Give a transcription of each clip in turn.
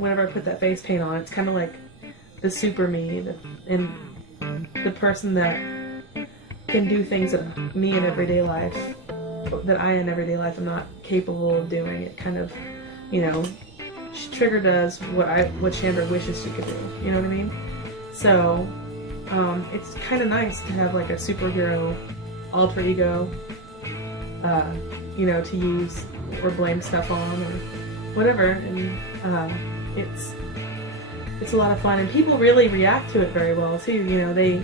whenever I put that face paint on, it's kind of like the super me, and the person that can do things that me in everyday life, that I in everyday life am not capable of doing. It kind of, you know, Trigger does what Chandra wishes she could do. You know what I mean? So it's kind of nice to have like a superhero alter ego, you know, to use or blame stuff on or whatever, and it's a lot of fun, and people really react to it very well too. You know, they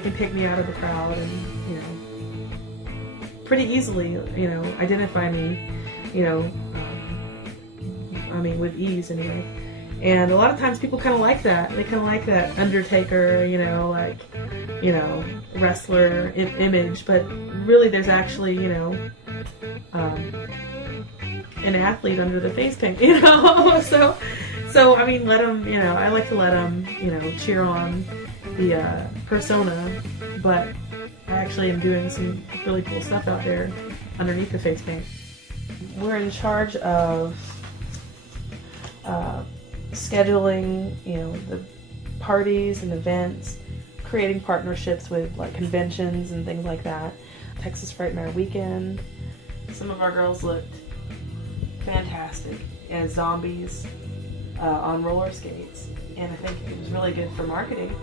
can pick me out of the crowd and, you know, pretty easily, you know, identify me, you know, I mean, with ease anyway. And a lot of times people kind of like that. They kind of like that Undertaker, you know, like, you know, wrestler image, but really there's actually, you know, an athlete under the face paint, you know. so I mean, let them, you know, I like to let them, you know, cheer on the persona, but I actually am doing some really cool stuff out there underneath the face paint. We're in charge of scheduling, you know, the parties and events, creating partnerships with like conventions and things like that. Texas Frightmare Weekend. Some of our girls looked fantastic as zombies on roller skates, and I think it was really good for marketing.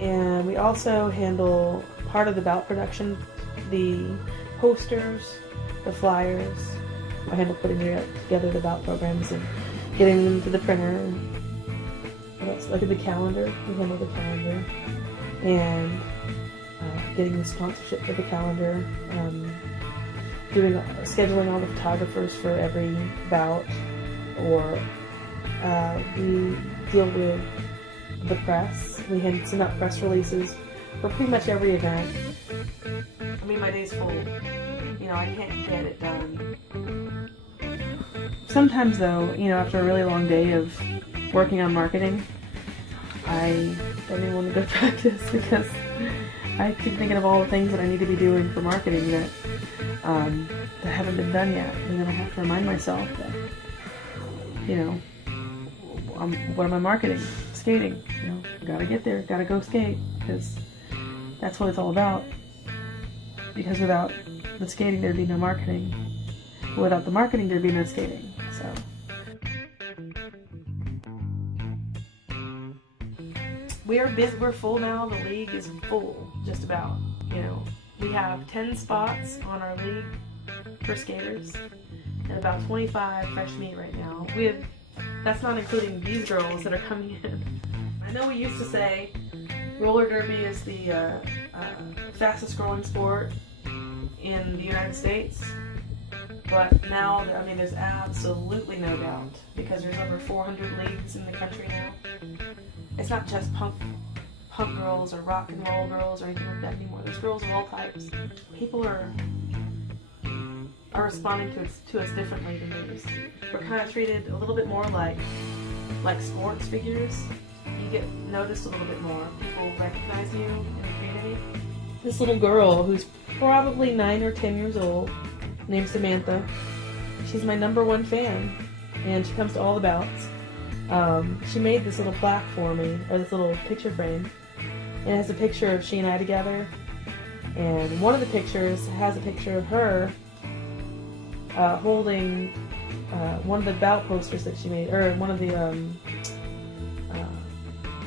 And we also handle part of the bout production, the posters, the flyers. I handle putting together the bout programs and getting them to the printer. What else? Like the calendar, we handle the calendar, and getting the sponsorship for the calendar, scheduling all the photographers for every bout, or we deal with the press. We send out press releases for pretty much every event. I mean, my day's full. You know, I can't get it done. Sometimes though, you know, after a really long day of working on marketing, I don't even want to go practice because I keep thinking of all the things that I need to be doing for marketing that haven't been done yet. And then I have to remind myself that, you know, what am I marketing? Skating. You know, gotta get there, gotta go skate, because that's what it's all about. Because without the skating, there'd be no marketing. Without the marketing, there'd be no skating. So. We're full now. The league is full, just about. You know, we have 10 spots on our league for skaters, and about 25 fresh meat right now. That's not including these girls that are coming in. I know we used to say roller derby is the fastest growing sport in the United States, but now, I mean, there's absolutely no doubt, because there's over 400 leagues in the country now. It's not just punk girls or rock and roll girls or anything like that anymore. There's girls of all types. People are responding to us differently than they used to. We're kind of treated a little bit more like sports figures. You get noticed a little bit more. People recognize you in the community. This little girl who's probably 9 or 10 years old, named Samantha. She's my #1 fan, and she comes to all the bouts. She made this little plaque for me, or this little picture frame. It has a picture of she and I together, and one of the pictures has a picture of her holding one of the bout posters that she made, or one of the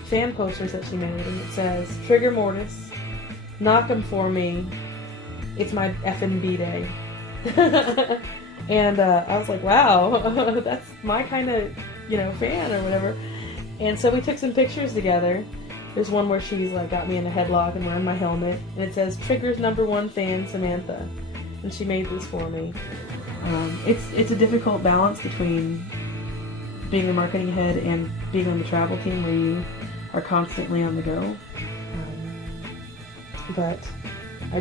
fan posters that she made, and it says, "Trigger Mortis, knock 'em for me, it's my effing B-day." And I was like, wow, that's my kind of, you know, fan or whatever. And so we took some pictures together. There's one where she's like got me in a headlock and wearing my helmet, and it says Trigger's #1 fan, Samantha, and she made this for me. It's a difficult balance between being a marketing head and being on the travel team where you are constantly on the go. But I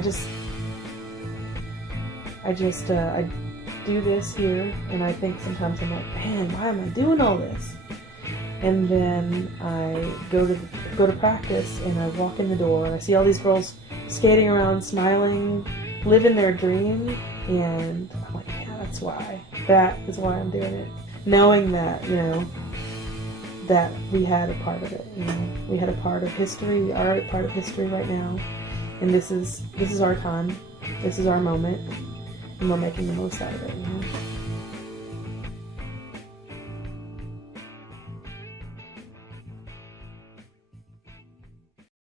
do this here, and I think sometimes I'm like, man, why am I doing all this? And then I go to practice, and I walk in the door, and I see all these girls skating around, smiling, living their dream, and I'm like, yeah, that is why I'm doing it. knowing that, you know, that we had a part of it, you know. We had a part of history, we are a part of history right now, and this is our time, this is our moment, and we're making the most out of it, you know.